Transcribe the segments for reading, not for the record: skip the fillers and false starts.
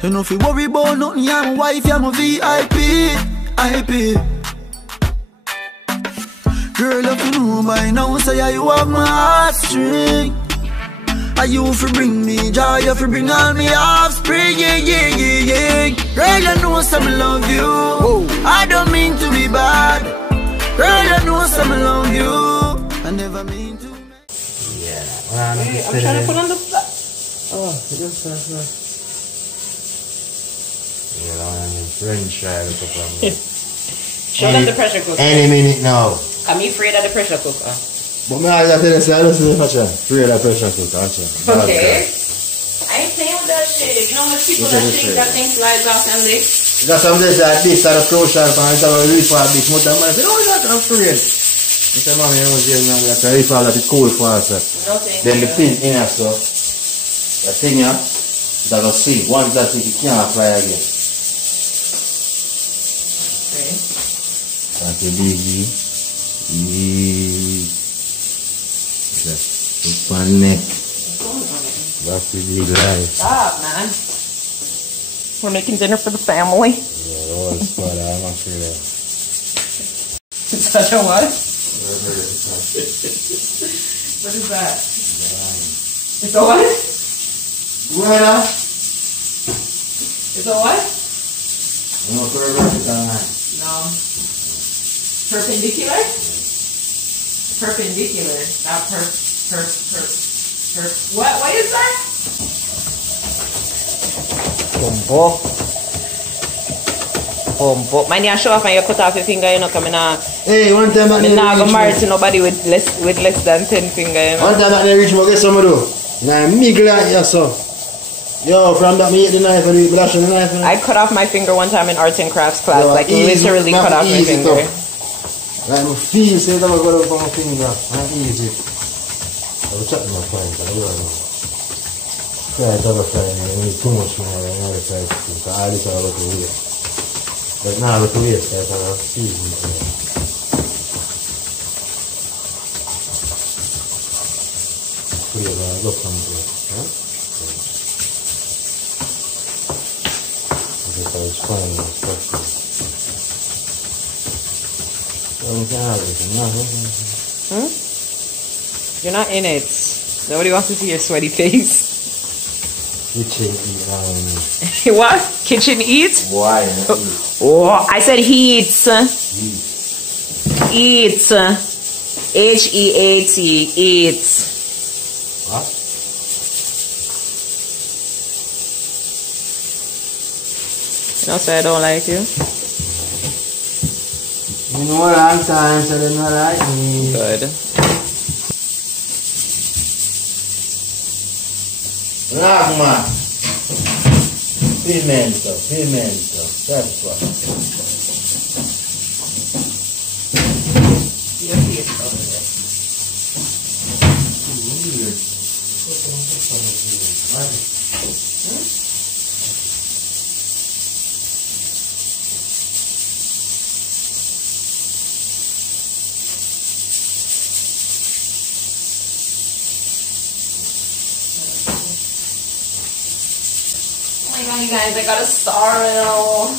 You know if you worry about nothing, you're my wife, you're my VIP. Girl, if you know by now, say you have my heartstring. And you fi bring me joy, you fi bring all me offspring, yeah. Girl, you know some love you. Whoa. I don't mean to be bad. Girl, you know some love you. I never mean to. Yeah, well, hey, I'm trying to put on the. Oh, just yeah, I'm in French try to cook. Show them the pressure cooker. Any minute now. I'm afraid of the pressure cooker. But me always tell you, I don't see the pressure cooker. Okay. I ain't playing with that shit. You know how much people that think that thing slides off and licks? That's what I'm saying, that this are the crucial part. It's a refall bit. But I'm say, no, I'm afraid. I say, mommy, I was saying that the refall that is cool for us. No thing. Then the pin in here, so the thing here, it's going to sink. Once that thing, it can't fly again. Okay. That's a biggie. It's my neck. That's the big life. Stop, man. We're making dinner for the family. Yeah, all is fun. I'm not sure that. It's such a what? What is that? It's a what? What? It's a what? No, No. Perpendicular? Perpendicular. Not what is that? Pompo. Mind you, show off and you cut off your finger, you know, coming out. Hey, one time I not go married to nobody with less than 10 fingers, you know. One time I reach me, get some of those. Now, me glad you so. Yo, from that me eat the knife and we blush the knife. I cut off my finger one time in arts and crafts class, yo, like literally cut off my finger. Like, I feel say that I'm going to go my finger. Not easy. I was chatting my friends, I don't know. Try double fry, and it's too much more than another fry chicken, so I just have to waste. But now I have to waste, I have to season it. Look from here, huh? This is fine, especially. You're not in it. Nobody wants to see your sweaty face. Kitchen eat. What? Kitchen eat? Why? Oh, I said heats. Eats. H-E-A-T. Eats. What? You know, say I don't like you. You know a long time, so they don't like me. Good. Ragma. Pimento. That's what. Oh my god, you guys, I got a sorrow.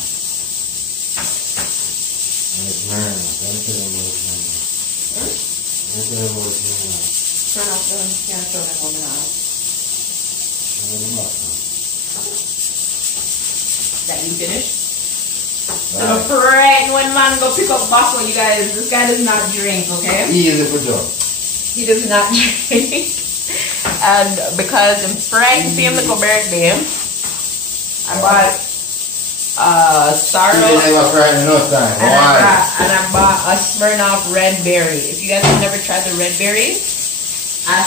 Turn off the show them on the house. That you finished? I'm afraid when man go pick up bottle, you guys, this guy does not drink, okay? Easy for job. He does not drink. And because I'm frightened for him to go birthday, I bought sourdough and I bought a Smirnoff red berry. If you guys have never tried the red berry, ask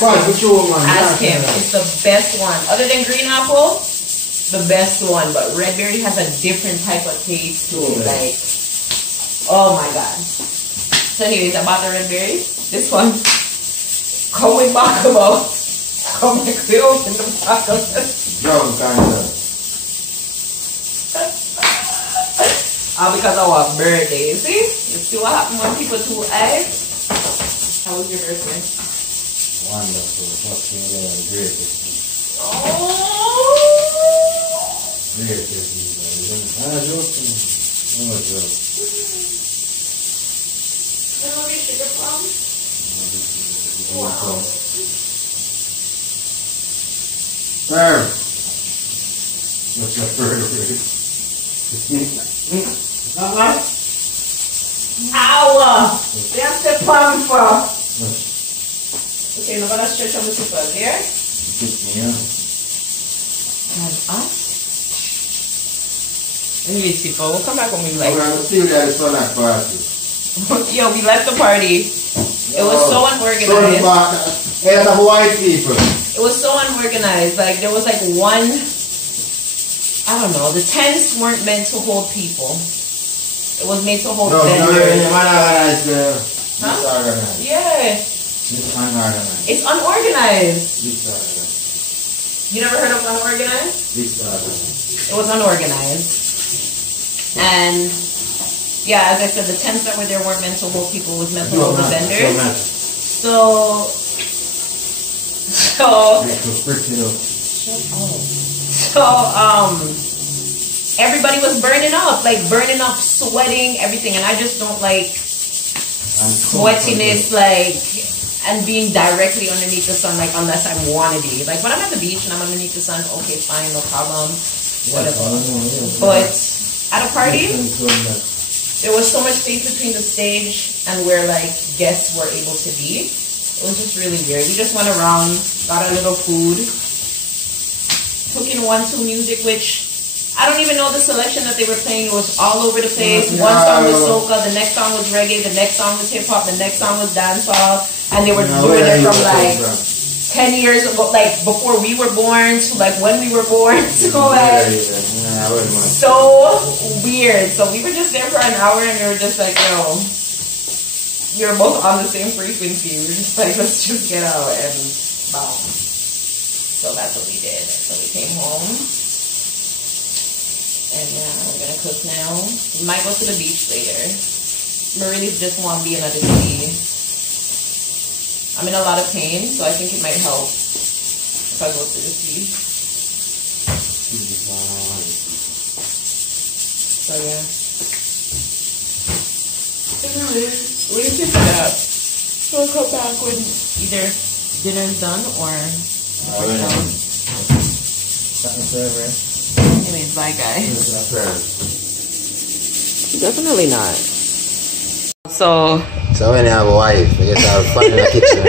him. It's the best one. Other than green apple, the best one. But red berry has a different type of taste to it. Like, oh my god. So anyways, I bought the red berry. This one, come with Bacabo. Come with the open the Bacabo. Drunk kind of. Because I want birthday. See? You see what happened when people do eggs? How was your birthday? Wonderful. What's your greatest? Oh. Great. Wow. What's that bird over here? Ow! That's the palm for. Okay, now I'm gonna stretch on the super there. Yeah. And us. Anyway, people, we'll come back when we like. I'm still there, it's on that party. Yo, we left the party. It was so unorganized. Hey, the white people. It was so unorganized. Like, there was like one, I don't know, the tents weren't meant to hold people. It was made to hold vendors. Huh? Disorganized. Yeah. It's unorganized. It's unorganized. Disorganized. You never heard of unorganized? Disorganized. It was unorganized. And yeah, as I said, the tents that were there weren't meant to hold people. It was meant to hold the vendors. So everybody was burning up, sweating, everything, and I just don't like sweatiness, like, and being directly underneath the sun, like, unless I want to be. Like, when I'm at the beach and I'm underneath the sun, okay, fine, no problem, whatever. But at a party, there was so much space between the stage and where, like, guests were able to be. It was just really weird. We just went around, got a little food, took in 1-2 music, which I don't even know the selection that they were playing. It was all over the place. One song was soca, the next song was reggae, the next song was hip hop, the next song was dancehall, and they were doing it from like 10 years ago, like before we were born to like when we were born. So like so weird. So we were just there for an hour and we were just like, yo, we were both on the same frequency. We were just like, let's just get out and boom. So that's what we did. So we came home. And yeah, I'm gonna cook now. We might go to the beach later. I really just want to be another tea. I'm in a lot of pain, so I think it might help if I go to the sea. So yeah. Anyways, what do you think of that? We'll come back when either dinner's done or anyways, bye guys. Definitely not. So when you have a wife, you get to have fun in the kitchen.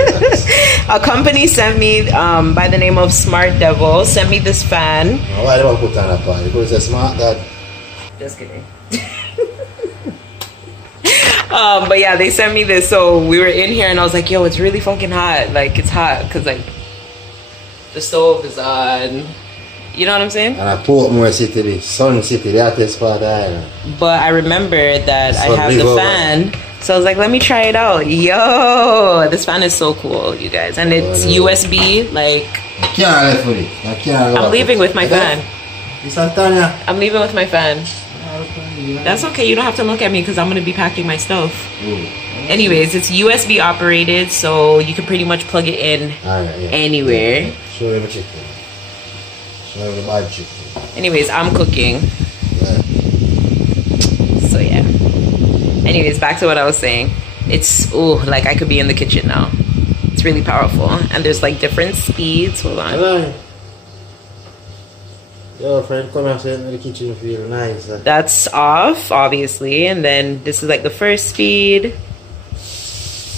a company sent me by the name of Smart Devil sent me this fan. Why do I put on a fan? Because it's smart that. Just kidding. But yeah, they sent me this. So we were in here and I was like, yo, it's really fucking hot. Like, it's hot because like the stove is on. You know what I'm saying? And I Portmore City, the Sun City, the hottest part of the island. But I remembered that I have the fan. So I was like, let me try it out. Yo, this fan is so cool, you guys. And it's USB, like... I can't live with it. I can't I'm leaving with my fan. I'm leaving with my fan. That's okay. You don't have to look at me because I'm going to be packing my stuff. Anyways, it's USB operated, so you can pretty much plug it in anywhere. Show them a chicken. Show them a bad chicken. Anyways, I'm cooking. So yeah. Anyways, back to what I was saying. It's, like I could be in the kitchen now. It's really powerful. And there's like different speeds. Hold on. Hello. Yo, friend, come and sit in the kitchen feel nice. That's off, obviously. And then this is like the first speed,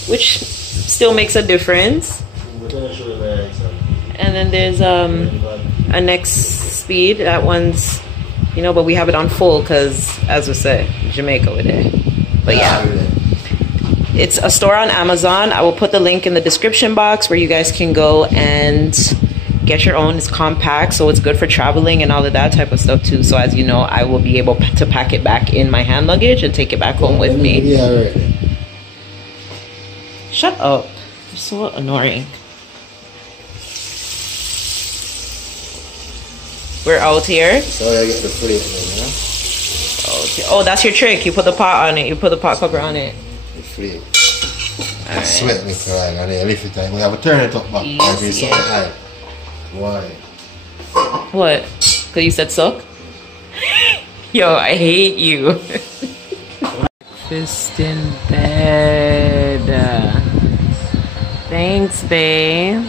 which still makes a difference. And then there's a next speed. That one's, you know, but we have it on full because, as we said, Jamaica with it. But yeah, it's a store on Amazon. I will put the link in the description box where you guys can go and get your own. It's compact, so it's good for traveling and all of that type of stuff too. So as you know, I will be able to pack it back in my hand luggage and take it back home with me. Yeah, right. Shut up. You're so annoying. We're out here. So I get the plate then, yeah? Oh, that's your trick. You put the pot on it. You put the pot cover on it. The plate. All right. Sweat me crying and then lift it up. We have to turn it up back. Why? What? Because you said suck? Yo, I hate you. Fist in bed. Thanks, babe.